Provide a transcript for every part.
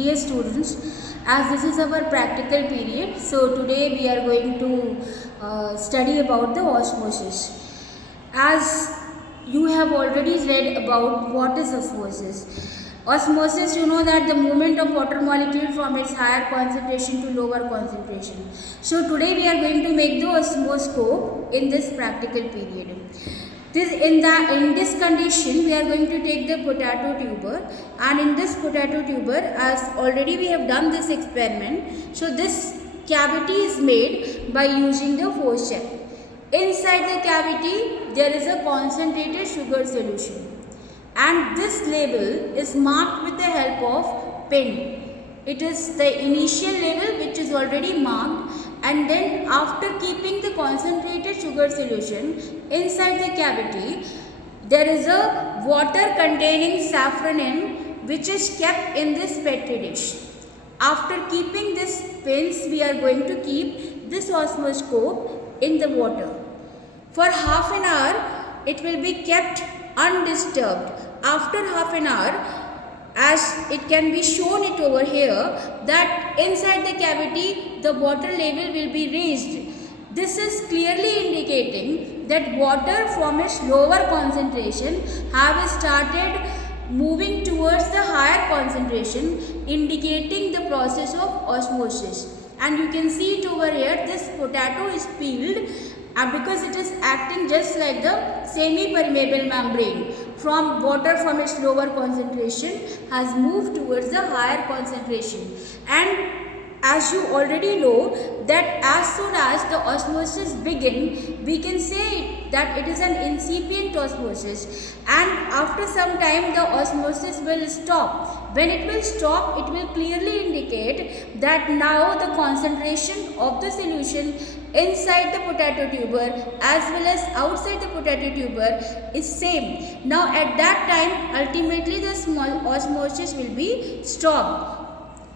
Dear students, as this is our practical period, so today we are going to study about the osmosis. As you have already read about what is osmosis. Osmosis, you know that the movement of water molecule from its higher concentration to lower concentration. So today we are going to make the osmoscope in this practical period. In this condition we are going to take the potato tuber, and in this potato tuber, as already we have done this experiment, so this cavity is made by using the force check. Inside the cavity there is a concentrated sugar solution, and this label is marked with the help of pen. It is the initial label which is already marked, and then after keeping the concentrated sugar solution inside the cavity, there is a water containing saffron which is kept in this petri dish. After keeping this pins, we are going to keep this osmoscope in the water. For half an hour it will be kept undisturbed. After half an hour, as it can be shown it over here, that inside the cavity the water level will be raised. This is clearly indicating that water from its lower concentration have started moving towards the higher concentration, indicating the process of osmosis. And you can see it over here, this potato is peeled because it is acting just like the semi-permeable membrane. From water from its lower concentration has moved towards the higher concentration. And as you already know that as soon as the osmosis begin, we can say that it is an incipient osmosis, and after some time the osmosis will stop. When it will stop, it will clearly indicate that now the concentration of the solution inside the potato tuber as well as outside the potato tuber is same. Now at that time ultimately the small osmosis will be stopped.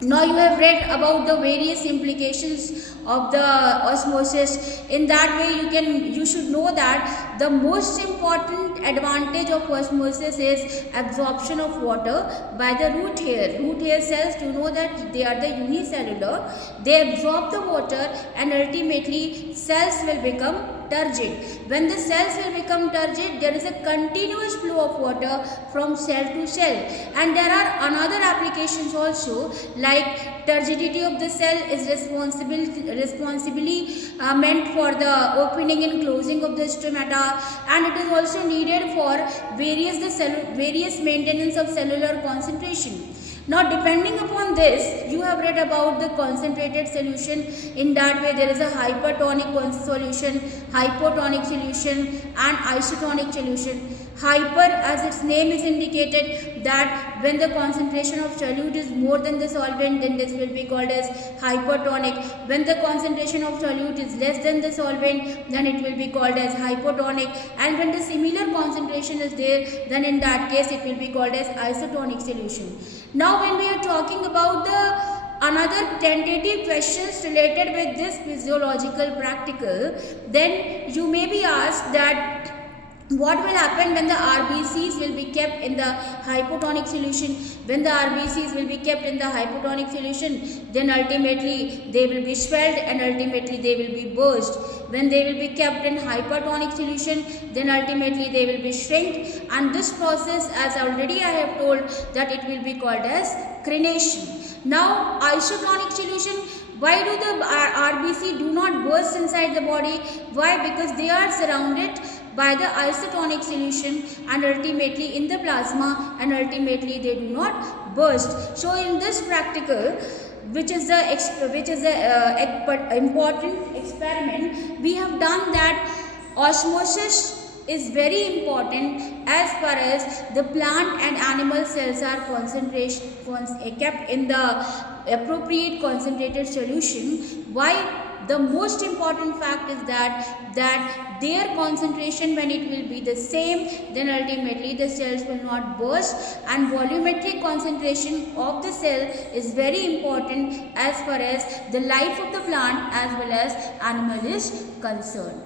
Now you have read about the various implications of the osmosis. In that way you should know that the most important advantage of osmosis is absorption of water by the root hair. Root hair cells, you know that they are the unicellular. They absorb the water and ultimately cells will become turgid. When the cells will become turgid, there is a continuous flow of water from cell to cell, and there are another applications also, like turgidity of the cell is responsibly meant for the opening and closing of the stomata, and it is also needed for various maintenance of cellular concentration. Now depending upon this, you have read about the concentrated solution. In that way there is a hypertonic solution, hypotonic solution and isotonic solution. Hyper, as its name is indicated, that when the concentration of solute is more than the solvent, then this will be called as hypertonic. When the concentration of solute is less than the solvent, then it will be called as hypotonic. And when the similar concentration is there, then in that case it will be called as isotonic solution. Now when we are talking about the another tentative questions related with this physiological practical, then you may be asked that what will happen when the RBCs will be kept in the hypotonic solution. When the RBCs will be kept in the hypotonic solution, then ultimately they will be swelled and ultimately they will be burst. When they will be kept in hypertonic solution, then ultimately they will be shrink, and this process, as already I have told, that it will be called as crenation. Now isotonic solution, why do the RBC do not burst inside the body? Why? Because they are surrounded by the isotonic solution and ultimately in the plasma, and ultimately they do not burst. So in this practical, which is the important experiment, we have done that osmosis is very important as far as the plant and animal cells are kept in the appropriate concentrated solution. Why? The most important fact is that their concentration, when it will be the same, then ultimately the cells will not burst, and volumetric concentration of the cell is very important as far as the life of the plant as well as animal is concerned.